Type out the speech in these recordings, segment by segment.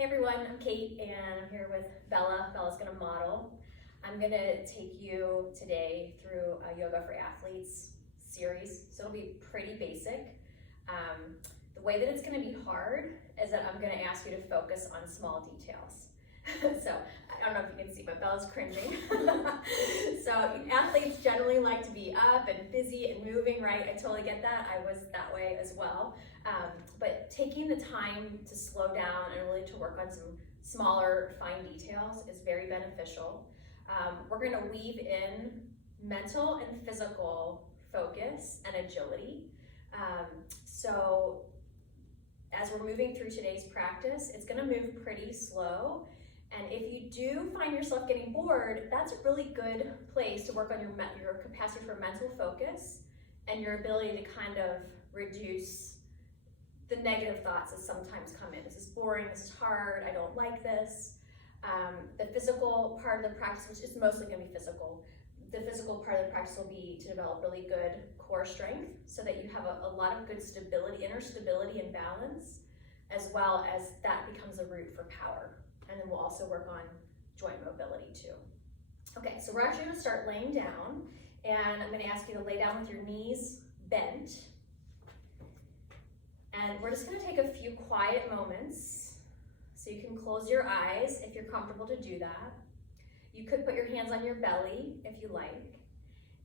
Hey everyone, I'm Kate and I'm here with Bella. Bella's gonna model. I'm gonna take you today through a Yoga for Athletes series. So it'll be pretty basic. The way that it's gonna be hard is that I'm gonna ask you to focus on small details. So I don't know if you can see, but Bella's cringing. So athletes generally like to be up and busy and moving, right? I totally get that. I was that way as well. But taking the time to slow down and really to work on some smaller, fine details is very beneficial. We're going to weave in mental and physical focus and agility. So as we're moving through today's practice, it's going to move pretty slow. And if you do find yourself getting bored, that's a really good place to work on your capacity for mental focus and your ability to kind of reduce the negative thoughts that sometimes come in. This is boring, this is hard, I don't like this. The physical part of the practice, which is mostly going to be physical, the physical part of the practice will be to develop really good core strength so that you have a lot of good stability, inner stability and balance, as well as that becomes a root for power. And then we'll also work on joint mobility too. Okay, so we're actually going to start laying down, and I'm going to ask you to lay down with your knees bent. And we're just going to take a few quiet moments, so you can close your eyes if you're comfortable to do that. You could put your hands on your belly if you like.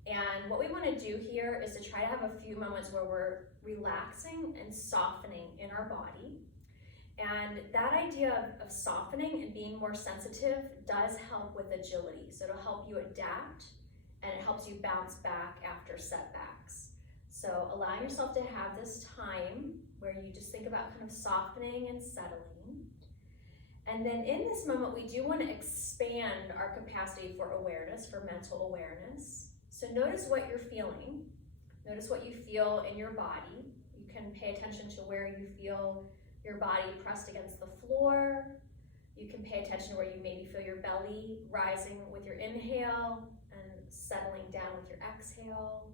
And what we want to do here is to try to have a few moments where we're relaxing and softening in our body. And that idea of softening and being more sensitive does help with agility. So it'll help you adapt, and it helps you bounce back after setbacks. So allowing yourself to have this time where you just think about kind of softening and settling. And then in this moment, we do want to expand our capacity for awareness, for mental awareness. So notice what you're feeling. Notice what you feel in your body. You can pay attention to where you feel your body pressed against the floor. You can pay attention to where you maybe feel your belly rising with your inhale and settling down with your exhale.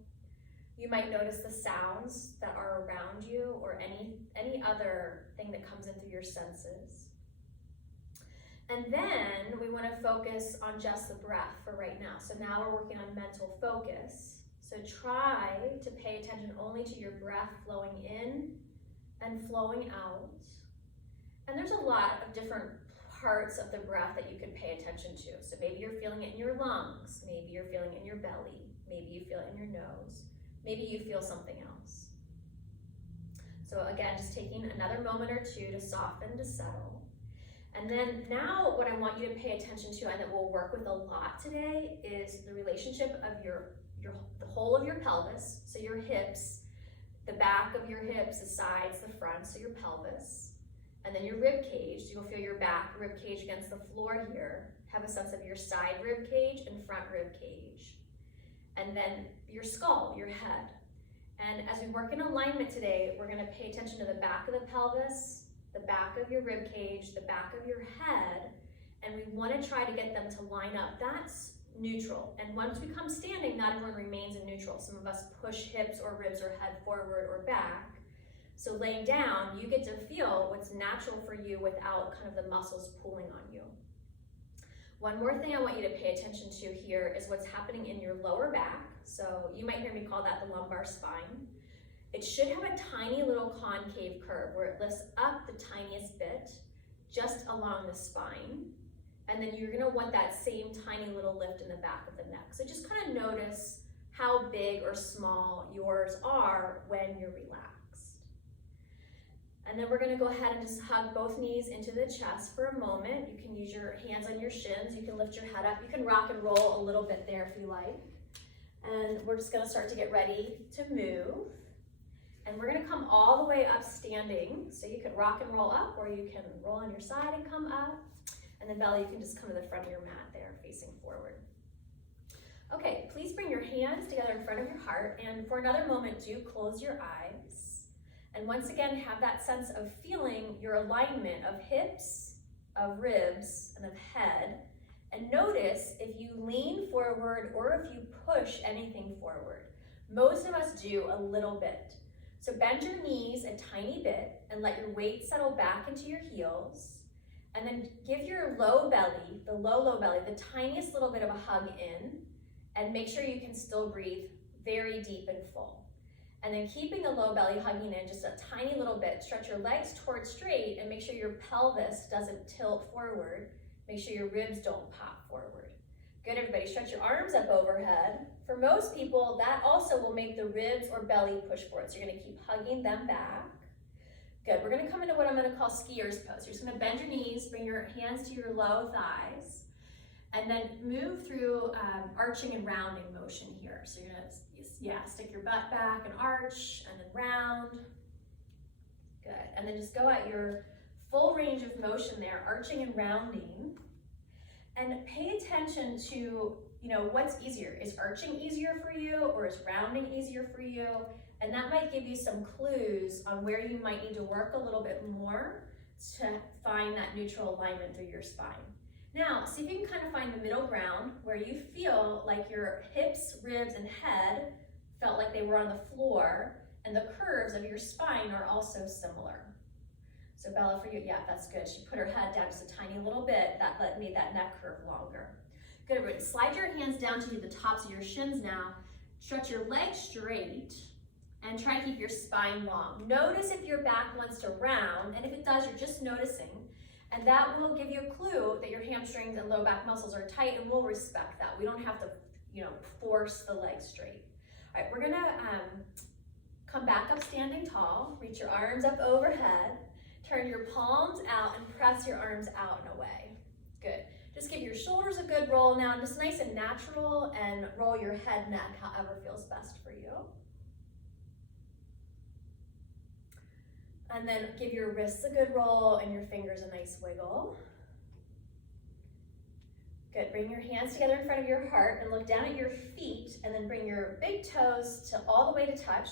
You might notice the sounds that are around you, or any other thing that comes in through your senses. And then we want to focus on just the breath for right now. So now we're working on mental focus. So try to pay attention only to your breath flowing in and flowing out. And there's a lot of different parts of the breath that you can pay attention to. So maybe you're feeling it in your lungs, maybe you're feeling it in your belly, maybe you feel it in your nose, maybe you feel something else. So again, just taking another moment or two to soften, to settle. And then now what I want you to pay attention to, and that we'll work with a lot today, is the relationship of the whole of your pelvis, so your hips, the back of your hips, the sides, the front, so your pelvis, and then your rib cage. So you'll feel your back rib cage against the floor here. Have a sense of your side rib cage and front rib cage. And then your skull, your head. And as we work in alignment today, we're going to pay attention to the back of the pelvis, the back of your rib cage, the back of your head, and we want to try to get them to line up. That's neutral. And once we come standing, not everyone remains in neutral. Some of us push hips or ribs or head forward or back. So laying down, you get to feel what's natural for you without kind of the muscles pulling on you. One more thing I want you to pay attention to here is what's happening in your lower back. So you might hear me call that the lumbar spine. It should have a tiny little concave curve where it lifts up the tiniest bit just along the spine. And then you're gonna want that same tiny little lift in the back of the neck. So just kind of notice how big or small yours are when you're relaxed. And then we're gonna go ahead and just hug both knees into the chest for a moment. You can use your hands on your shins. You can lift your head up. You can rock and roll a little bit there if you like. And we're just gonna start to get ready to move. And we're gonna come all the way up standing. So you can rock and roll up, or you can roll on your side and come up. And then Bella, you can just come to the front of your mat there, facing forward. Okay, please bring your hands together in front of your heart. And for another moment, do close your eyes. And once again, have that sense of feeling your alignment of hips, of ribs, and of head. And notice if you lean forward or if you push anything forward. Most of us do a little bit. So bend your knees a tiny bit and let your weight settle back into your heels. And then give your low belly, the low belly, the tiniest little bit of a hug in, and make sure you can still breathe very deep and full. And then keeping the low belly hugging in just a tiny little bit, stretch your legs towards straight and make sure your pelvis doesn't tilt forward. Make sure your ribs don't pop forward. Good, everybody, stretch your arms up overhead. For most people, that also will make the ribs or belly push forward. So you're gonna keep hugging them back. Good, we're gonna come into what I'm gonna call skier's pose. You're just gonna bend your knees, bring your hands to your low thighs, and then move through arching and rounding motion here. So you're gonna, stick your butt back and arch, and then round. Good, and then just go at your full range of motion there, arching and rounding. And pay attention to, what's easier. Is arching easier for you, or is rounding easier for you? And that might give you some clues on where you might need to work a little bit more to find that neutral alignment through your spine. Now, see if you can kind of find the middle ground where you feel like your hips, ribs, and head felt like they were on the floor, and the curves of your spine are also similar. So Bella, for you, yeah, that's good. She put her head down just a tiny little bit. That made that neck curve longer. Good, everybody. Slide your hands down to the tops of your shins now. Stretch your legs straight and try to keep your spine long. Notice if your back wants to round, and if it does, you're just noticing. And that will give you a clue that your hamstrings and low back muscles are tight, and we'll respect that. We don't have to, force the legs straight. All right, we're gonna come back up standing tall. Reach your arms up overhead. Turn your palms out and press your arms out and away. Good. Just give your shoulders a good roll now, just nice and natural, and roll your head, neck, however feels best for you. And then give your wrists a good roll and your fingers a nice wiggle. Good, bring your hands together in front of your heart and look down at your feet, and then bring your big toes to all the way to touch,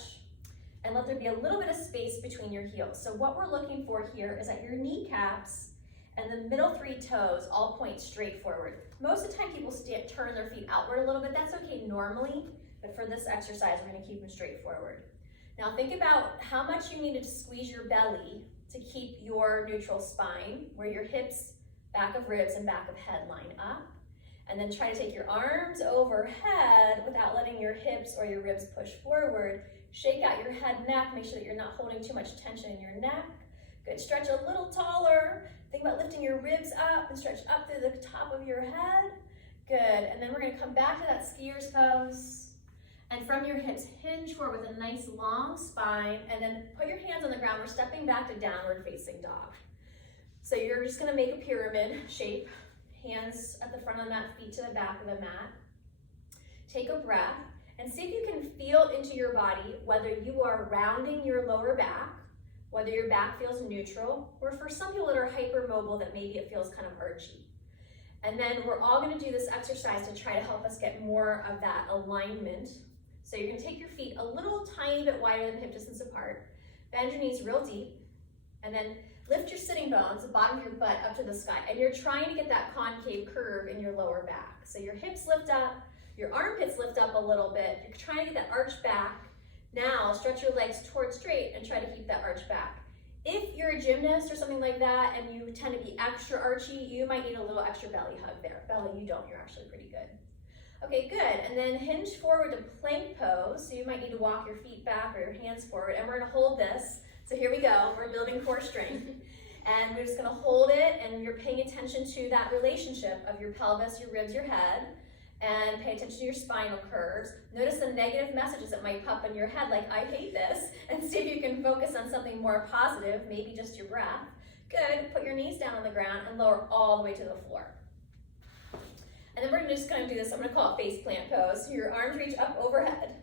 and let there be a little bit of space between your heels. So what we're looking for here is that your kneecaps and the middle three toes all point straight forward. Most of the time people turn their feet outward a little bit. That's okay normally, but for this exercise, we're gonna keep them straight forward. Now think about how much you need to squeeze your belly to keep your neutral spine, where your hips, back of ribs, and back of head line up. And then try to take your arms overhead without letting your hips or your ribs push forward. Shake out your head, neck, make sure that you're not holding too much tension in your neck. Good, stretch a little taller. Think about lifting your ribs up and stretch up through the top of your head. Good, and then we're gonna come back to that skier's pose. And from your hips, hinge forward with a nice long spine, and then put your hands on the ground. We're stepping back to downward facing dog. So you're just gonna make a pyramid shape. Hands at the front of the mat, feet to the back of the mat. Take a breath and see if you can feel into your body whether you are rounding your lower back, whether your back feels neutral, or for some people that are hypermobile that maybe it feels kind of archy. And then we're all gonna do this exercise to try to help us get more of that alignment. So you're gonna take your feet a little tiny bit wider than hip distance apart, bend your knees real deep, and then lift your sitting bones, the bottom of your butt up to the sky, and you're trying to get that concave curve in your lower back. So your hips lift up, your armpits lift up a little bit, you're trying to get that arch back. Now stretch your legs towards straight and try to keep that arch back. If you're a gymnast or something like that and you tend to be extra archy, you might need a little extra belly hug there. Belly, you don't, you're actually pretty good. Okay, good, and then hinge forward to plank pose. So you might need to walk your feet back or your hands forward, and we're gonna hold this. So here we go, we're building core strength. And we're just gonna hold it, and you're paying attention to that relationship of your pelvis, your ribs, your head, and pay attention to your spinal curves. Notice the negative messages that might pop in your head, like, I hate this, and see if you can focus on something more positive, maybe just your breath. Good, put your knees down on the ground and lower all the way to the floor. And then we're just gonna do this, I'm gonna call it face plant pose. So your arms reach up overhead,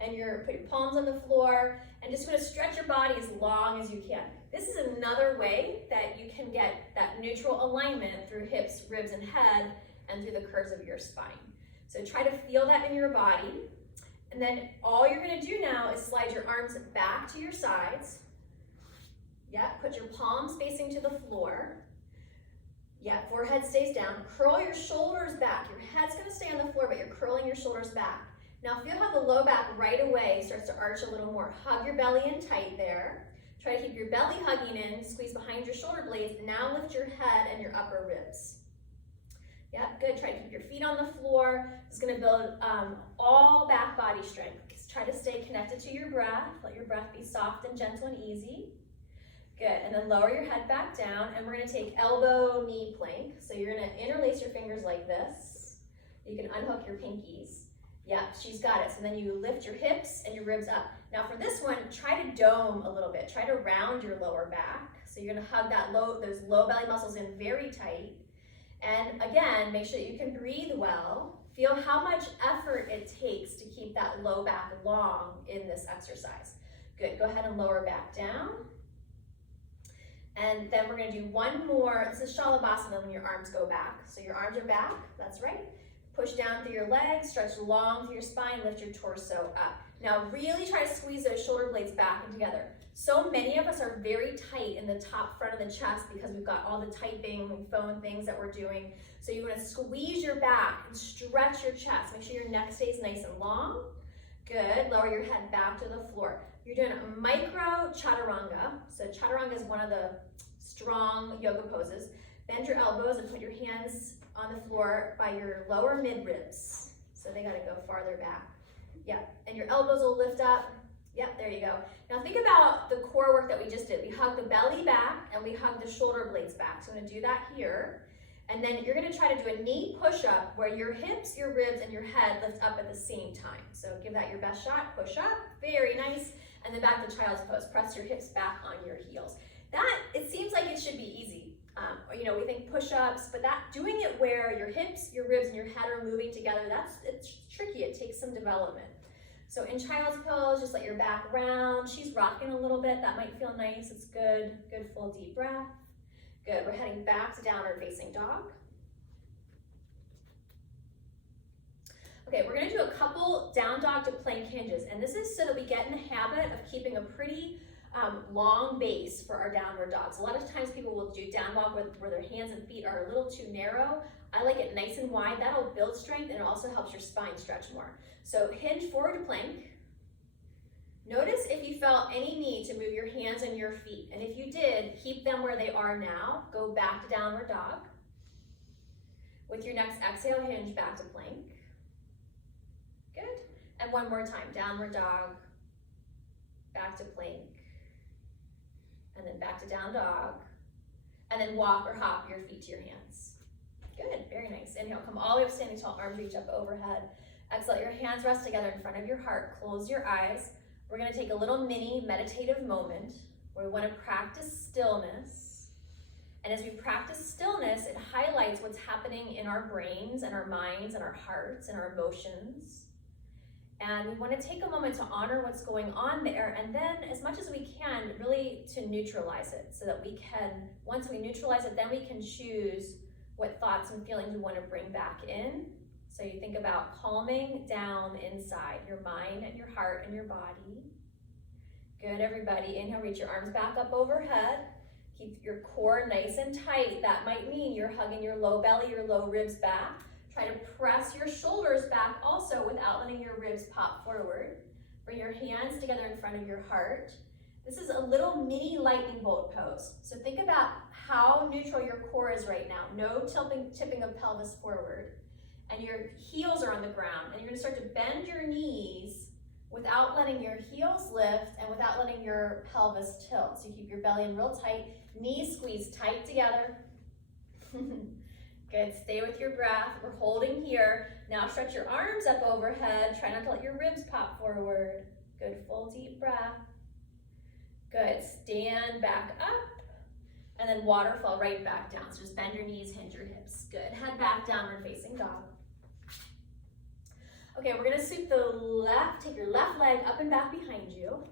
and you're put your palms on the floor, and just gonna stretch your body as long as you can. This is another way that you can get that neutral alignment through hips, ribs, and head, and through the curves of your spine. So try to feel that in your body. And then all you're gonna do now is slide your arms back to your sides. Yeah, put your palms facing to the floor. Yeah, forehead stays down. Curl your shoulders back. Your head's gonna stay on the floor, but you're curling your shoulders back. Now feel how the low back right away starts to arch a little more. Hug your belly in tight there. Try to keep your belly hugging in, squeeze behind your shoulder blades, and now lift your head and your upper ribs. Yeah, good. Try to keep your feet on the floor. This is going to build all back body strength. Try to stay connected to your breath. Let your breath be soft and gentle and easy. Good. And then lower your head back down, and we're going to take elbow knee plank. So you're going to interlace your fingers like this. You can unhook your pinkies. Yeah, she's got it. So then you lift your hips and your ribs up. Now for this one, try to dome a little bit. Try to round your lower back. So you're going to hug those low belly muscles in very tight. And again, make sure that you can breathe well. Feel how much effort it takes to keep that low back long in this exercise. Good, go ahead and lower back down. And then we're gonna do one more. This is Shalabhasana when your arms go back. So your arms are back, that's right. Push down through your legs, stretch long through your spine, lift your torso up. Now really try to squeeze those shoulder blades back and together. So many of us are very tight in the top front of the chest because we've got all the typing and phone things that we're doing. So you want to squeeze your back and stretch your chest. Make sure your neck stays nice and long. Good. Lower your head back to the floor. You're doing a micro Chaturanga. So Chaturanga is one of the strong yoga poses. Bend your elbows and put your hands on the floor by your lower mid ribs. So they got to go farther back. Yeah. And your elbows will lift up. Yep, there you go. Now think about the core work that we just did. We hugged the belly back and we hugged the shoulder blades back. So I'm going to do that here. And then you're going to try to do a knee push-up where your hips, your ribs, and your head lift up at the same time. So give that your best shot. Push up. Very nice. And then back to child's pose. Press your hips back on your heels. That, it seems like it should be easy. We think push-ups, but doing it where your hips, your ribs, and your head are moving together, it's tricky. It takes some development. So in child's pose, just let your back round. She's rocking a little bit. That might feel nice. It's good. Good full deep breath. Good. We're heading back to downward facing dog. Okay, we're going to do a couple down dog to plank hinges. And this is so that we get in the habit of keeping a pretty long base for our downward dogs. A lot of times people will do down dog where their hands and feet are a little too narrow. I like it nice and wide. That'll build strength and it also helps your spine stretch more. So hinge forward to plank. Notice if you felt any need to move your hands and your feet. And if you did, keep them where they are now. Go back to downward dog. With your next exhale, hinge back to plank. Good. And one more time, downward dog, back to plank, and then back to down dog, and then walk or hop your feet to your hands. Good, very nice. Inhale, come all the way up standing tall, arms reach up overhead. Exhale, your hands rest together in front of your heart. Close your eyes. We're gonna take a little mini meditative moment where we wanna practice stillness. And as we practice stillness, it highlights what's happening in our brains and our minds and our hearts and our emotions. And we wanna take a moment to honor what's going on there, and then as much as we can, really to neutralize it so that we can, once we neutralize it, then we can choose what thoughts and feelings we wanna bring back in. So you think about calming down inside your mind and your heart and your body. Good, everybody. Inhale, reach your arms back up overhead. Keep your core nice and tight. That might mean you're hugging your low belly, your low ribs back. Try to press your shoulders back also without letting your ribs pop forward. Bring your hands together in front of your heart. This is a little mini lightning bolt pose. So think about how neutral your core is right now. No tipping of pelvis forward. And your heels are on the ground. And you're gonna start to bend your knees without letting your heels lift and without letting your pelvis tilt. So you keep your belly in real tight. Knees squeeze tight together. Good, stay with your breath. We're holding here. Now stretch your arms up overhead. Try not to let your ribs pop forward. Good, full deep breath. Good, stand back up. And then waterfall right back down. So just bend your knees, hinge your hips. Good, head back, downward facing dog. Okay, we're gonna sweep take your left leg up and back behind you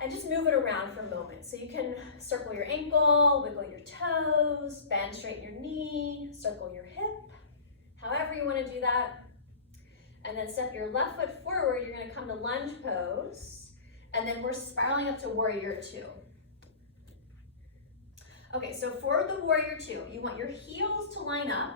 and just move it around for a moment. So you can circle your ankle, wiggle your toes, bend, straighten your knee, circle your hip, however you wanna do that. And then step your left foot forward, you're gonna come to lunge pose, and then we're spiraling up to warrior two. Okay, so for the warrior two, you want your heels to line up,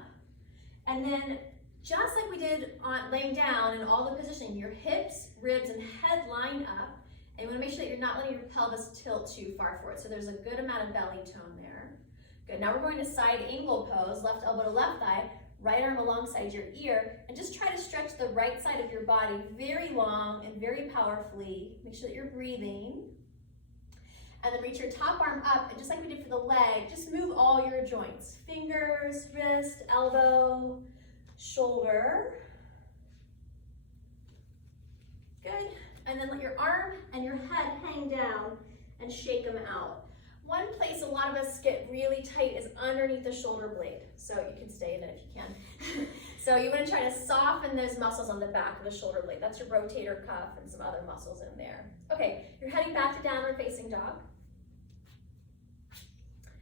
and then just like we did on laying down in all the positioning, your hips, ribs, and head line up, And you want to make sure that you're not letting your pelvis tilt too far forward. So there's a good amount of belly tone there. Good, now we're going to side angle pose, left elbow to left thigh, right arm alongside your ear, and just try to stretch the right side of your body very long and very powerfully. Make sure that you're breathing. And then reach your top arm up, and just like we did for the leg, just move all your joints. Fingers, wrist, elbow, shoulder. Good. And then let your arm and your head hang down and shake them out. One place a lot of us get really tight is underneath the shoulder blade. So you can stay in it if you can. So you want to try to soften those muscles on the back of the shoulder blade. That's your rotator cuff and some other muscles in there. Okay, you're heading back to downward facing dog.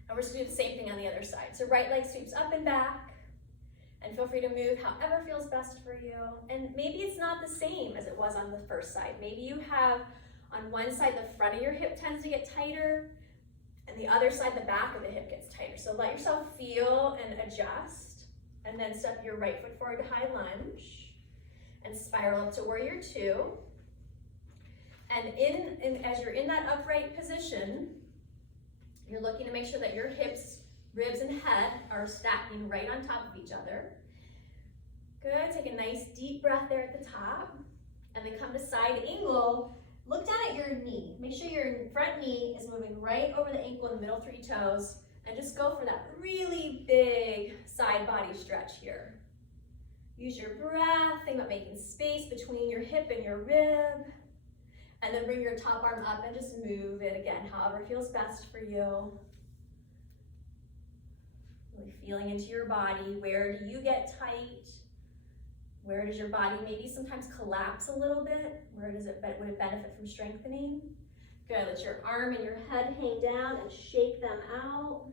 And we're just going to do the same thing on the other side. So right leg sweeps up and back. And feel free to move however feels best for you. And maybe it's not the same as it was on the first side. Maybe you have on one side the front of your hip tends to get tighter, and the other side the back of the hip gets tighter. So let yourself feel and adjust, and then step your right foot forward to high lunge, and spiral up to warrior two. And as you're in that upright position, you're looking to make sure that your hips, ribs, and head are stacking right on top of each other. Good, take a nice deep breath there at the top. And then come to side angle. Look down at your knee. Make sure your front knee is moving right over the ankle and the middle three toes. And just go for that really big side body stretch here. Use your breath, think about making space between your hip and your rib. And then bring your top arm up and just move it again, however feels best for you. Really feeling into your body. Where do you get tight? Where does your body maybe sometimes collapse a little bit? Where would it benefit from strengthening? Good, let your arm and your head hang down and shake them out.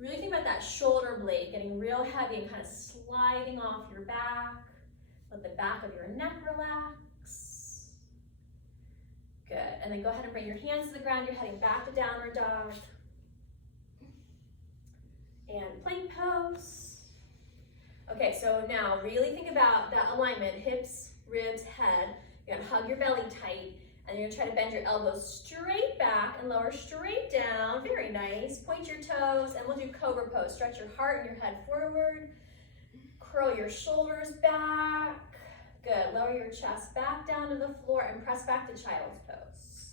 Really think about that shoulder blade getting real heavy and kind of sliding off your back. Let the back of your neck relax. Good, and then go ahead and bring your hands to the ground. You're heading back to downward dog. And plank pose. Okay, so now really think about that alignment, hips, ribs, head. You're gonna hug your belly tight, and you're gonna try to bend your elbows straight back and lower straight down. Very nice. Point your toes, and we'll do Cobra Pose. Stretch your heart and your head forward. Curl your shoulders back. Good, lower your chest back down to the floor and press back to Child's Pose.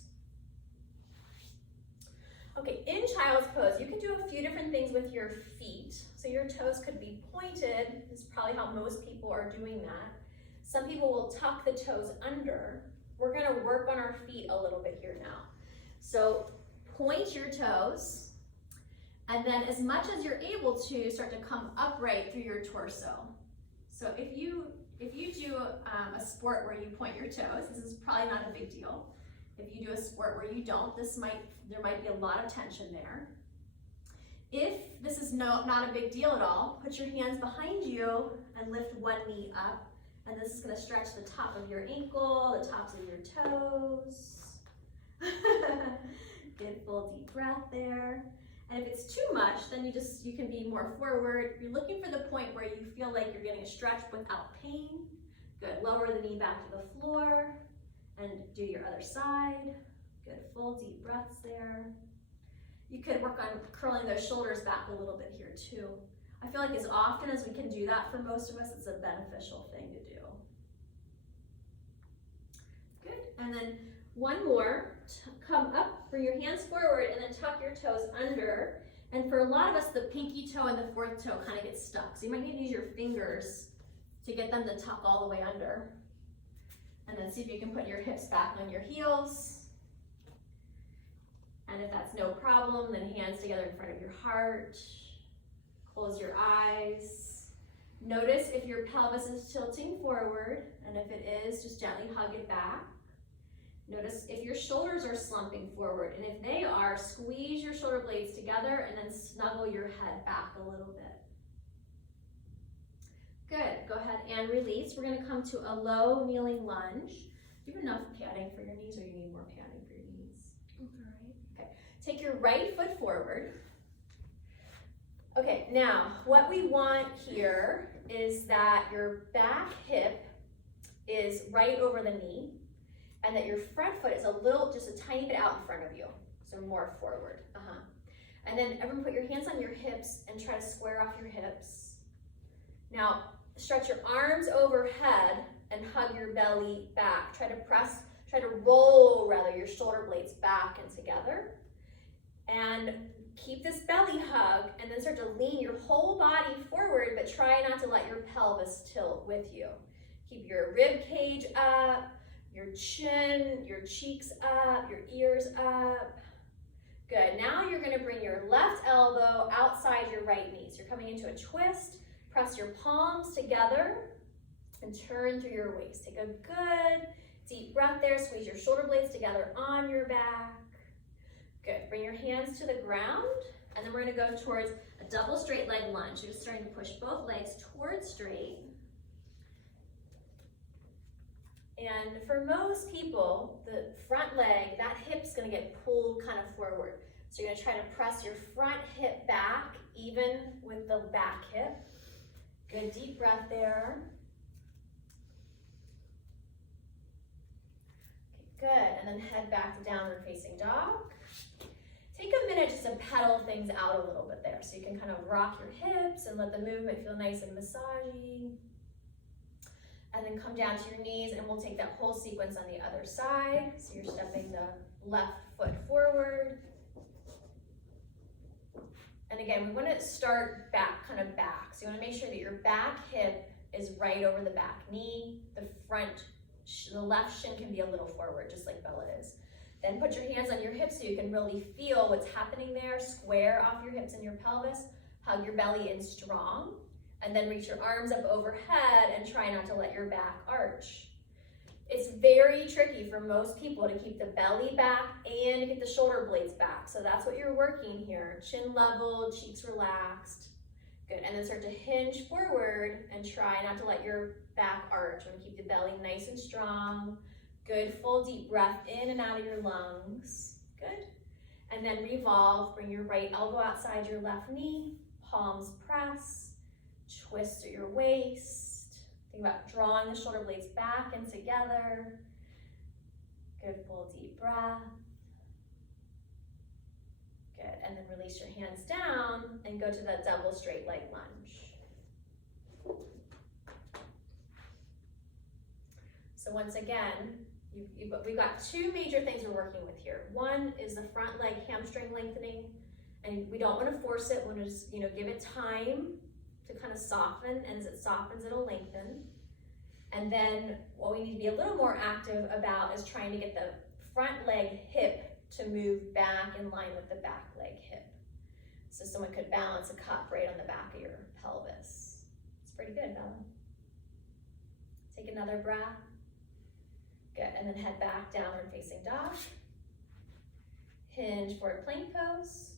Okay, in Child's Pose, you can do a few different things with your feet. So your toes could be pointed. This is probably how most people are doing that. Some people will tuck the toes under. We're gonna work on our feet a little bit here now. So point your toes, and then as much as you're able to, start to come upright through your torso. So if you do a sport where you point your toes, this is probably not a big deal. If you do a sport where you don't, there might be a lot of tension there. If this is not a big deal at all, put your hands behind you and lift one knee up. And this is gonna stretch the top of your ankle, the tops of your toes. Good full deep breath there. And if it's too much, then you can be more forward. You're looking for the point where you feel like you're getting a stretch without pain. Good, lower the knee back to the floor and do your other side. Good, full deep breaths there. You could work on curling those shoulders back a little bit here too. I feel like as often as we can do that for most of us, it's a beneficial thing to do. Good, and then one more. Come up, bring your hands forward, and then tuck your toes under. And for a lot of us, the pinky toe and the fourth toe kind of get stuck. So you might need to use your fingers to get them to tuck all the way under. And then see if you can put your hips back on your heels. And if that's no problem, then hands together in front of your heart. Close your eyes. Notice if your pelvis is tilting forward, and if it is, just gently hug it back. Notice if your shoulders are slumping forward, and if they are, squeeze your shoulder blades together and then snuggle your head back a little bit. Good, go ahead and release. We're gonna come to a low kneeling lunge. Do you have enough padding for your knees, or you need more padding for your knees? All right. Okay, take your right foot forward. Okay, now what we want here is that your back hip is right over the knee, and that your front foot is just a tiny bit out in front of you. So more forward. And then everyone put your hands on your hips and try to square off your hips. Now, stretch your arms overhead and hug your belly back. Try to roll your shoulder blades back and together. And keep this belly hug, and then start to lean your whole body forward, but try not to let your pelvis tilt with you. Keep your rib cage up, your chin, your cheeks up, your ears up. Good. Now you're going to bring your left elbow outside your right knee. So you're coming into a twist. Press your palms together and turn through your waist. Take a good deep breath there. Squeeze your shoulder blades together on your back. Good. Bring your hands to the ground, and then we're going to go towards a double straight leg lunge. You're just starting to push both legs towards straight. And for most people, the front leg, that hip's going to get pulled kind of forward. So you're going to try to press your front hip back, even with the back hip. Good deep breath there. Okay, good. And then head back to downward facing dog. Take a minute just to pedal things out a little bit there. So you can kind of rock your hips and let the movement feel nice and massagey. And then come down to your knees, and we'll take that whole sequence on the other side. So you're stepping the left foot forward. And again, we want to start back, kind of back. So you want to make sure that your back hip is right over the back knee. The left shin can be a little forward, just like Bella is. Then put your hands on your hips so you can really feel what's happening there. Square off your hips and your pelvis. Hug your belly in strong. And then reach your arms up overhead and try not to let your back arch. It's very tricky for most people to keep the belly back and to get the shoulder blades back. So that's what you're working here. Chin level, cheeks relaxed. Good. And then start to hinge forward and try not to let your back arch. And keep the belly nice and strong. Good, full deep breath in and out of your lungs. Good. And then revolve. Bring your right elbow outside your left knee. Palms press. Twist through your waist. Think about drawing the shoulder blades back and together. Good, full deep breath. Good, and then release your hands down and go to that double straight leg lunge. So once again, we've got two major things we're working with here. One is the front leg hamstring lengthening, and we don't want to force it. We want to just, give it time to kind of soften, and as it softens, it'll lengthen. And then what we need to be a little more active about is trying to get the front leg hip to move back in line with the back leg hip. So someone could balance a cup right on the back of your pelvis. It's pretty good, Bella. Take another breath. Good, and then head back, downward facing dog. Hinge forward plank pose.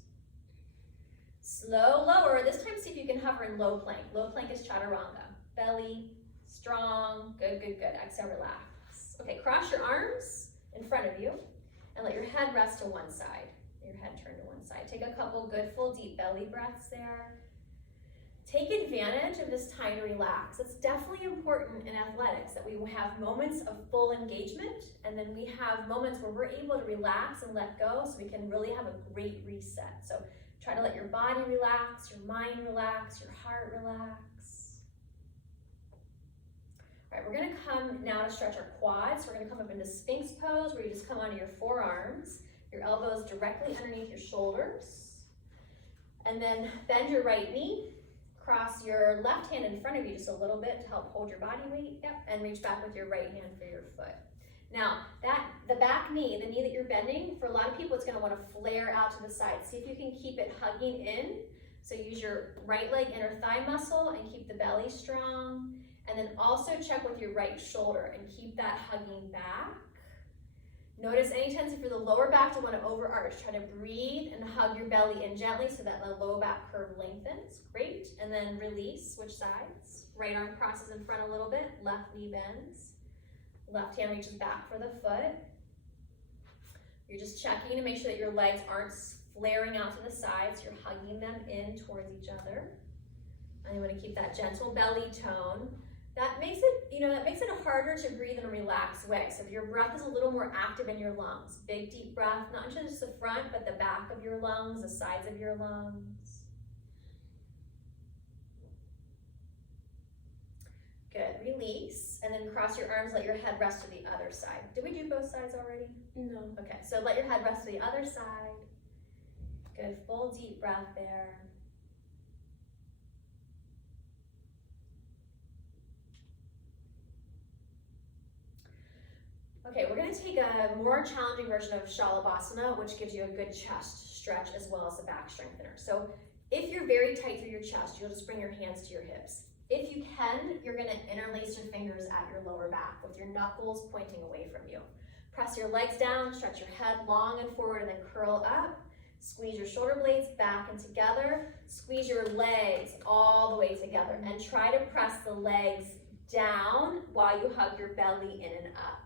Slow, lower. This time, see if you can hover in low plank. Low plank is Chaturanga. Belly, strong. Good, good, good. Exhale, relax. Okay, cross your arms in front of you and let your head rest to one side. Your head turn to one side. Take a couple good, full, deep belly breaths there. Take advantage of this time to relax. It's definitely important in athletics that we have moments of full engagement, and then we have moments where we're able to relax and let go so we can really have a great reset. So try to let your body relax, your mind relax, your heart relax. All right, we're gonna come now to stretch our quads. We're gonna come up into Sphinx pose, where you just come onto your forearms, your elbows directly underneath your shoulders. And then bend your right knee, cross your left hand in front of you just a little bit to help hold your body weight. Yep, and reach back with your right hand for your foot. Now, the back knee, the knee that you're bending, for a lot of people, it's gonna wanna flare out to the side. See if you can keep it hugging in. So use your right leg inner thigh muscle and keep the belly strong. And then also check with your right shoulder and keep that hugging back. Notice any tendency for the lower back to wanna overarch. Try to breathe and hug your belly in gently so that the low back curve lengthens. Great, and then release, switch sides. Right arm crosses in front a little bit, left knee bends. Left hand reaches back for the foot. You're just checking to make sure that your legs aren't flaring out to the sides. You're hugging them in towards each other. And you want to keep that gentle belly tone. That makes it harder to breathe in a relaxed way. So if your breath is a little more active in your lungs, big deep breath, not just the front, but the back of your lungs, the sides of your lungs. Good, release, and then cross your arms, let your head rest to the other side. Did we do both sides already? No. Okay, so let your head rest to the other side. Good, full deep breath there. Okay, we're gonna take a more challenging version of Shalabhasana, which gives you a good chest stretch as well as a back strengthener. So if you're very tight through your chest, you'll just bring your hands to your hips. If you can, you're gonna interlace your fingers at your lower back with your knuckles pointing away from you. Press your legs down, stretch your head long and forward, and then curl up. Squeeze your shoulder blades back and together. Squeeze your legs all the way together, and try to press the legs down while you hug your belly in and up.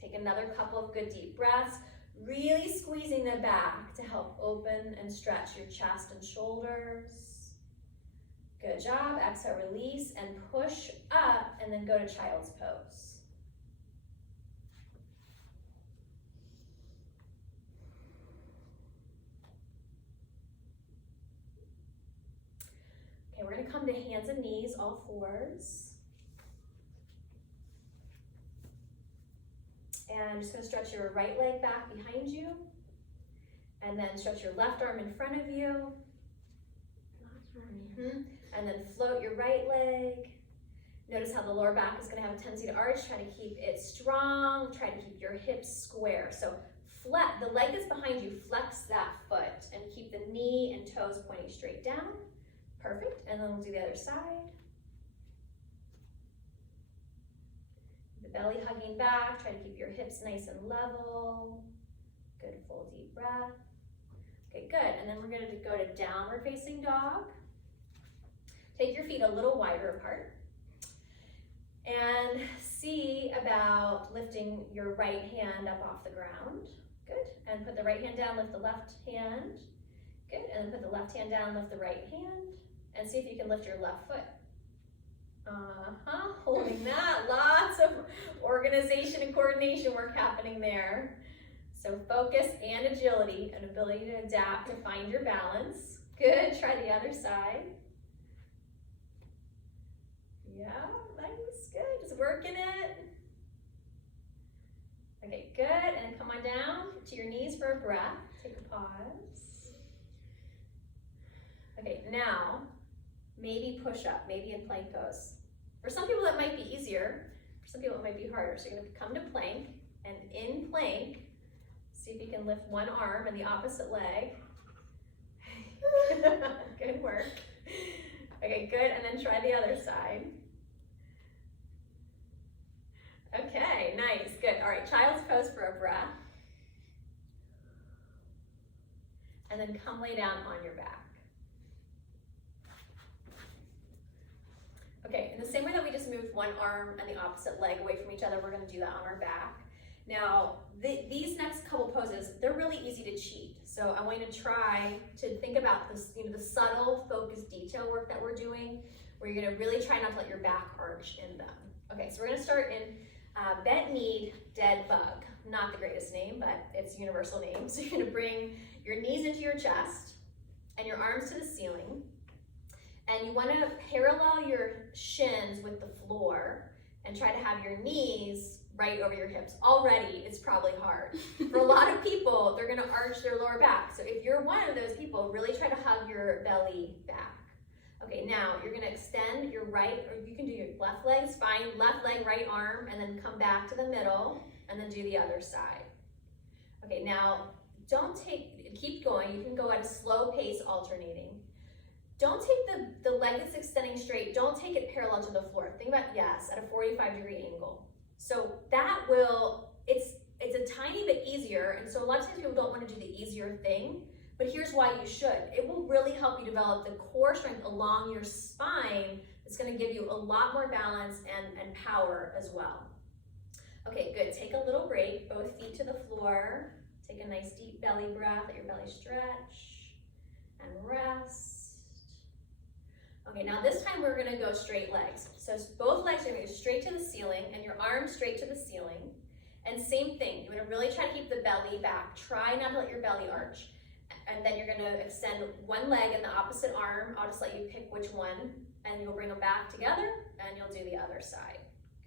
Take another couple of good deep breaths, really squeezing the back to help open and stretch your chest and shoulders. Good job. Exhale, release, and push up, and then go to child's pose. Okay, we're gonna come to hands and knees, all fours. And just gonna stretch your right leg back behind you, and then stretch your left arm in front of you. And then float your right leg. Notice how the lower back is gonna have a tendency to arch. Try to keep it strong. Try to keep your hips square. So the leg that's behind you, flex that foot and keep the knee and toes pointing straight down. Perfect, and then we'll do the other side. The belly hugging back, try to keep your hips nice and level. Good, full deep breath. Okay, good, and then we're gonna go to downward facing dog. Take your feet a little wider apart. And see about lifting your right hand up off the ground. Good, and put the right hand down, lift the left hand. Good, and then put the left hand down, lift the right hand. And see if you can lift your left foot. Holding that. Lots of organization and coordination work happening there. So focus and agility, an ability to adapt to find your balance. Good, try the other side. Yeah, nice, good, just working it. Okay, good, and come on down to your knees for a breath. Take a pause. Okay, now, maybe push up, maybe in plank pose. For some people that might be easier, for some people it might be harder. So you're gonna come to plank, and in plank, see if you can lift one arm and the opposite leg. Good work. Okay, good, and then try the other side. Okay, nice, good. All right, child's pose for a breath. And then come lay down on your back. Okay, in the same way that we just moved one arm and the opposite leg away from each other, we're gonna do that on our back. Now, these next couple poses, they're really easy to cheat. So I want you to try to think about this, the subtle focused detail work that we're doing, where you're gonna really try not to let your back arch in them. Okay, so we're gonna start in bent knee, dead bug. Not the greatest name, but it's a universal name. So you're gonna bring your knees into your chest and your arms to the ceiling. And you wanna parallel your shins with the floor and try to have your knees right over your hips. Already, it's probably hard. For a lot of people, they're gonna arch their lower back. So if you're one of those people, really try to hug your belly back. Okay, now you're gonna extend your right, or you can do your left leg, fine, left leg, right arm, and then come back to the middle, and then do the other side. Okay, now keep going. You can go at a slow pace, alternating. Don't take the leg that's extending straight, don't take it parallel to the floor. Think about, yes, at a 45-degree angle. So that it's a tiny bit easier, and so a lot of times people don't want to do the easier thing, but here's why you should. It will really help you develop the core strength along your spine. It's gonna give you a lot more balance and power as well. Okay, good, take a little break, both feet to the floor. Take a nice deep belly breath, let your belly stretch and rest. Okay, now this time we're gonna go straight legs. So both legs are gonna go straight to the ceiling and your arms straight to the ceiling. And same thing, you wanna really try to keep the belly back. Try not to let your belly arch. And then you're gonna extend one leg and the opposite arm. I'll just let you pick which one, and you'll bring them back together and you'll do the other side.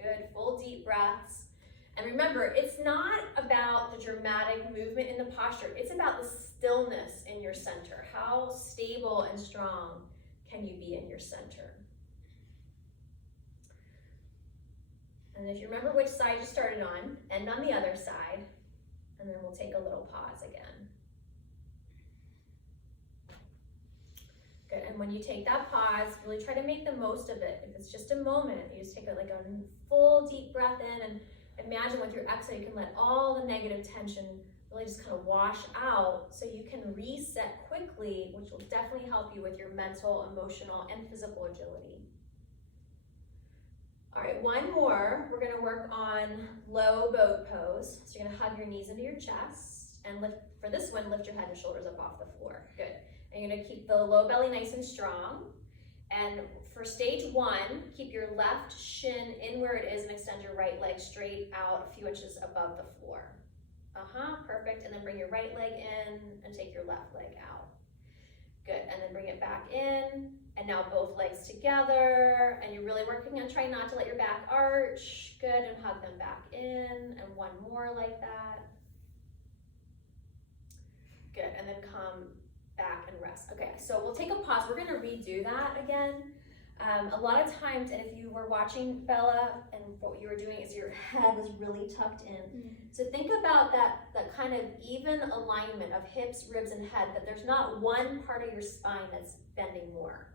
Good, full deep breaths. And remember, it's not about the dramatic movement in the posture. It's about the stillness in your center. How stable and strong can you be in your center? And if you remember which side you started on, end on the other side, and then we'll take a little pause again. Good, and when you take that pause, really try to make the most of it. If it's just a moment, you just take a full deep breath in, and imagine with your exhale, you can let all the negative tension really just kind of wash out so you can reset quickly, which will definitely help you with your mental, emotional, and physical agility. All right, one more. We're gonna work on low boat pose. So you're gonna hug your knees into your chest, and for this one, lift your head and shoulders up off the floor. Good. And you're gonna keep the low belly nice and strong. And for stage one, keep your left shin in where it is and extend your right leg straight out a few inches above the floor. Perfect. And then bring your right leg in and take your left leg out. Good, and then bring it back in. And now both legs together. And you're really working on trying not to let your back arch. Good, and hug them back in. And one more like that. Good, and then come back and rest. Okay, so we'll take a pause. We're gonna redo that again. A lot of times, and if you were watching Bella, and what you were doing is your head was really tucked in. Mm-hmm. So think about that kind of even alignment of hips, ribs, and head, that there's not one part of your spine that's bending more.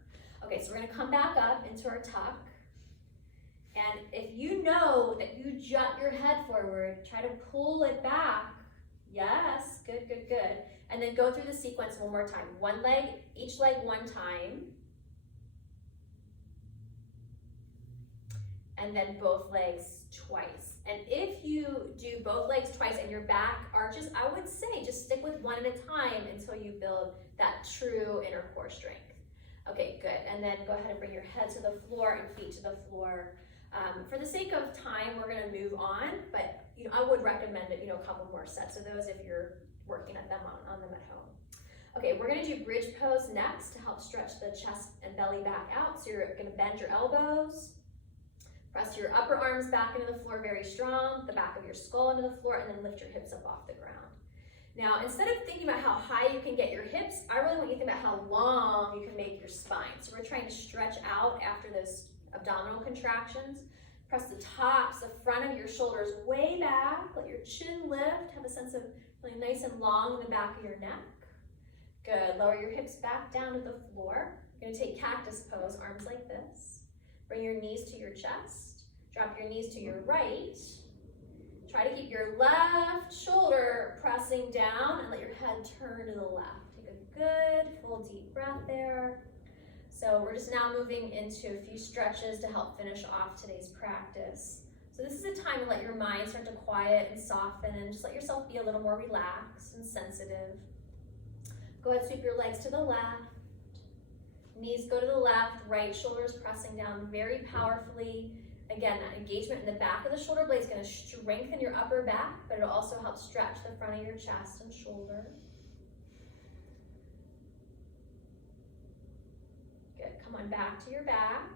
Okay, so we're gonna come back up into our tuck. And if you know that you jut your head forward, try to pull it back. Yes, good, good, good. And then go through the sequence one more time. One leg, each leg one time. And then both legs twice. And if you do both legs twice and your back arches, I would say just stick with one at a time until you build that true inner core strength. Okay, good. And then go ahead and bring your head to the floor and feet to the floor. For the sake of time, we're gonna move on, but I would recommend it, a couple more sets of those if you're working at them on them at home. Okay, we're gonna do bridge pose next to help stretch the chest and belly back out. So you're gonna bend your elbows, press your upper arms back into the floor very strong, the back of your skull into the floor, and then lift your hips up off the ground. Now, instead of thinking about how high you can get your hips, I really want you to think about how long you can make your spine. So we're trying to stretch out after those abdominal contractions. Press the tops, the front of your shoulders way back. Let your chin lift. Have a sense of really nice and long in the back of your neck. Good. Lower your hips back down to the floor. You're going to take cactus pose, arms like this. Bring your knees to your chest. Drop your knees to your right. Try to keep your left shoulder pressing down and let your head turn to the left. Take a good full deep breath there. So we're just now moving into a few stretches to help finish off today's practice. So this is a time to let your mind start to quiet and soften, and just let yourself be a little more relaxed and sensitive. Go ahead, sweep your legs to the left. Knees go to the left, right shoulders pressing down very powerfully. Again, that engagement in the back of the shoulder blade is going to strengthen your upper back, but it'll also help stretch the front of your chest and shoulder. Good. Come on back to your back.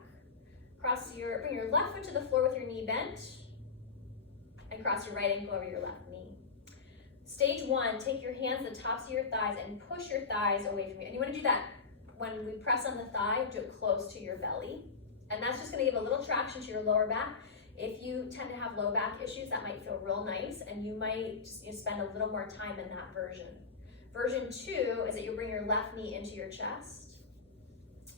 Bring your left foot to the floor with your knee bent, and cross your right ankle over your left knee. Stage one, take your hands to the tops of your thighs and push your thighs away from you. And you want to do that when we press on the thigh, do it close to your belly. And that's just going to give a little traction to your lower back. If you tend to have low back issues, that might feel real nice, and you might just spend a little more time in that version. Version 2 is that you bring your left knee into your chest.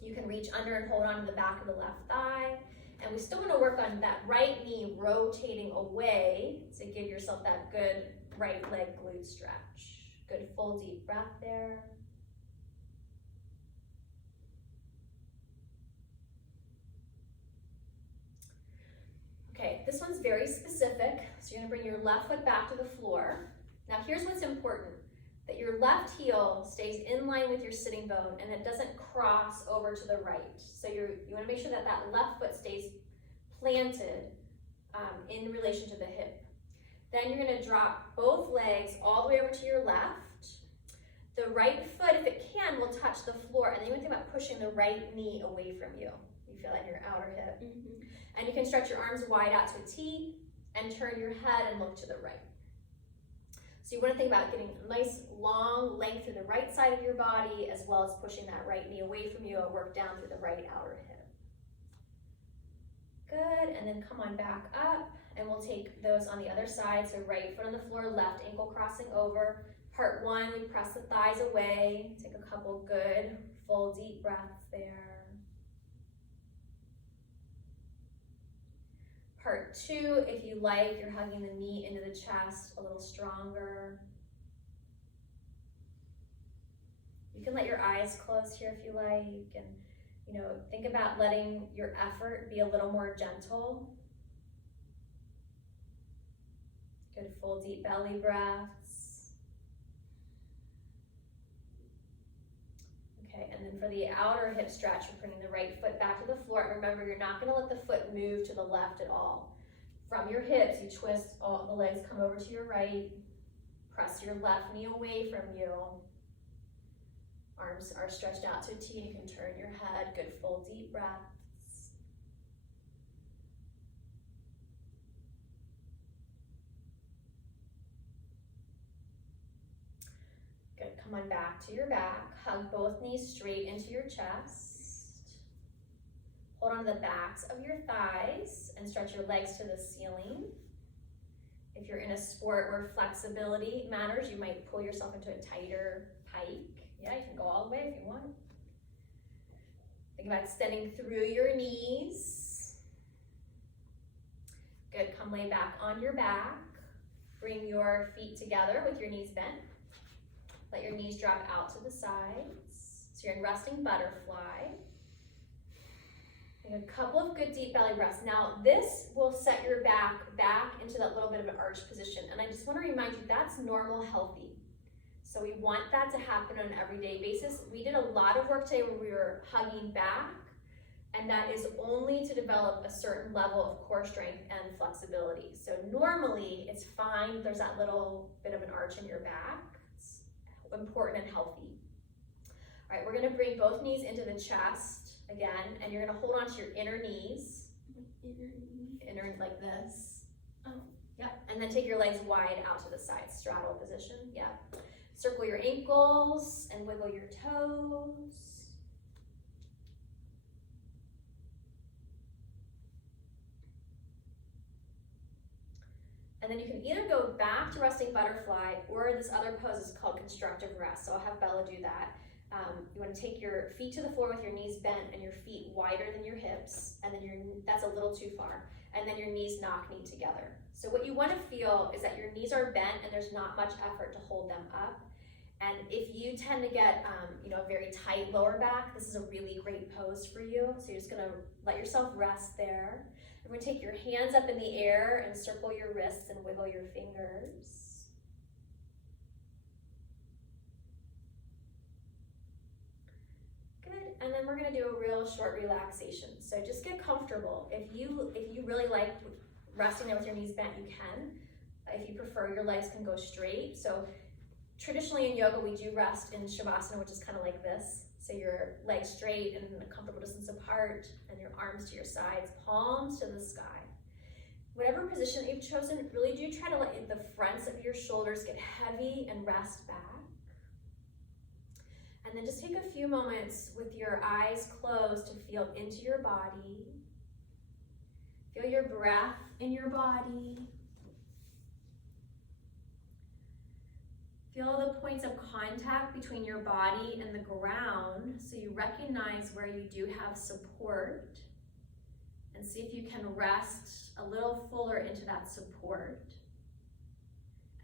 You can reach under and hold on to the back of the left thigh. And we still want to work on that right knee rotating away to give yourself that good right leg glute stretch. Good full deep breath there. Okay, this one's very specific. So you're gonna bring your left foot back to the floor. Now here's what's important. that your left heel stays in line with your sitting bone and it doesn't cross over to the right. So you want to make sure that that left foot stays planted in relation to the hip. Then you're going to drop both legs all the way over to your left. The right foot, if it can, will touch the floor, and then you want to think about pushing the right knee away from you. You feel that in your outer hip. And you can stretch your arms wide out to a T and turn your head and look to the right. So you want to think about getting a nice long length through the right side of your body, as well as pushing that right knee away from you and work down through the right outer hip. Good, and then come on back up, and we'll take those on the other side. So right foot on the floor, left ankle crossing over. Part one, we press the thighs away. Take a couple good, full, deep breaths there. Part two, if you like, you're hugging the knee into the chest a little stronger. You can let your eyes close here if you like, and think about letting your effort be a little more gentle. Good, full, deep belly breaths. Okay, and then for the outer hip stretch, we're bringing the right foot back to the floor. And remember, you're not going to let the foot move to the left at all. From your hips, you twist, all the legs come over to your right. Press your left knee away from you. Arms are stretched out to a T, and you can turn your head. Good, full, deep breaths. Good, come on back to your back. Hug both knees straight into your chest. Hold on to the backs of your thighs and stretch your legs to the ceiling. If you're in a sport where flexibility matters, you might pull yourself into a tighter pike. Yeah, you can go all the way if you want. Think about extending through your knees. Good, come lay back on your back. Bring your feet together with your knees bent. Let your knees drop out to the sides. So you're in resting butterfly. And a couple of good deep belly breaths. Now this will set your back into that little bit of an arched position. And I just want to remind you, that's normal, healthy. So we want that to happen on an everyday basis. We did a lot of work today where we were hugging back, and that is only to develop a certain level of core strength and flexibility. So normally it's fine if there's that little bit of an arch in your back. It's important and healthy. All right, we're gonna bring both knees into the chest again, and you're gonna hold on to your inner knees. Inner like this. Oh, yep. And then take your legs wide out to the side, straddle position, yep. Circle your ankles and wiggle your toes. And then you can either go back to resting butterfly, or this other pose is called constructive rest. So I'll have Bella do that. You want to take your feet to the floor with your knees bent and your feet wider than your hips, and then that's a little too far. And then your knees knock knee together. So what you want to feel is that your knees are bent and there's not much effort to hold them up. And if you tend to get a very tight lower back, this is a really great pose for you. So you're just gonna let yourself rest there. We're gonna take your hands up in the air and circle your wrists and wiggle your fingers. Good, and then we're gonna do a real short relaxation. So just get comfortable. If you really like resting there with your knees bent, you can. If you prefer, your legs can go straight. So traditionally in yoga, we do rest in Shalabhasana, which is kind of like this. So your legs straight and a comfortable distance apart, and your arms to your sides, palms to the sky. Whatever position that you've chosen, really do try to let the fronts of your shoulders get heavy and rest back. And then just take a few moments with your eyes closed to feel into your body. Feel your breath in your body. Feel the points of contact between your body and the ground, so you recognize where you do have support, and see if you can rest a little fuller into that support.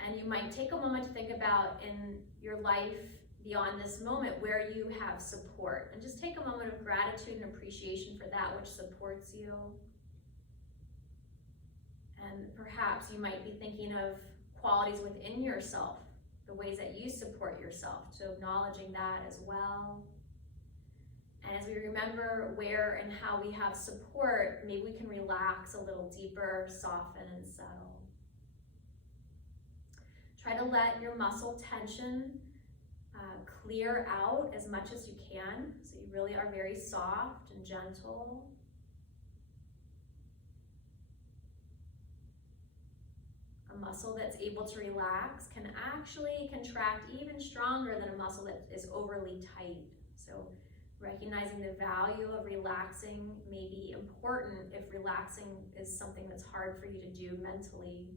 And you might take a moment to think about in your life beyond this moment where you have support, and just take a moment of gratitude and appreciation for that which supports you. And perhaps you might be thinking of qualities within yourself the ways that you support yourself, so acknowledging that as well. And as we remember where and how we have support, maybe we can relax a little deeper, soften and settle. Try to let your muscle tension clear out as much as you can, so you really are very soft and gentle. A muscle that's able to relax can actually contract even stronger than a muscle that is overly tight. So recognizing the value of relaxing may be important if relaxing is something that's hard for you to do mentally.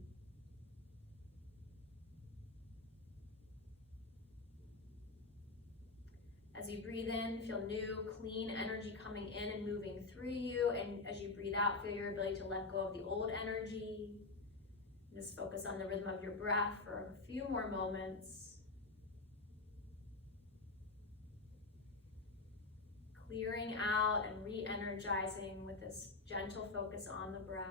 As you breathe in, feel new, clean energy coming in and moving through you. And as you breathe out, feel your ability to let go of the old energy. Just focus on the rhythm of your breath for a few more moments. Clearing out and re-energizing with this gentle focus on the breath.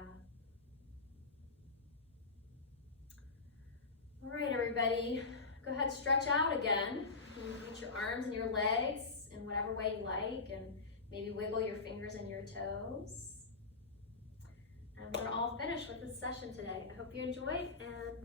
All right, everybody, go ahead, stretch out again. You can reach your arms and your legs in whatever way you like, and maybe wiggle your fingers and your toes. And we're all finished with this session today. I hope you enjoyed, and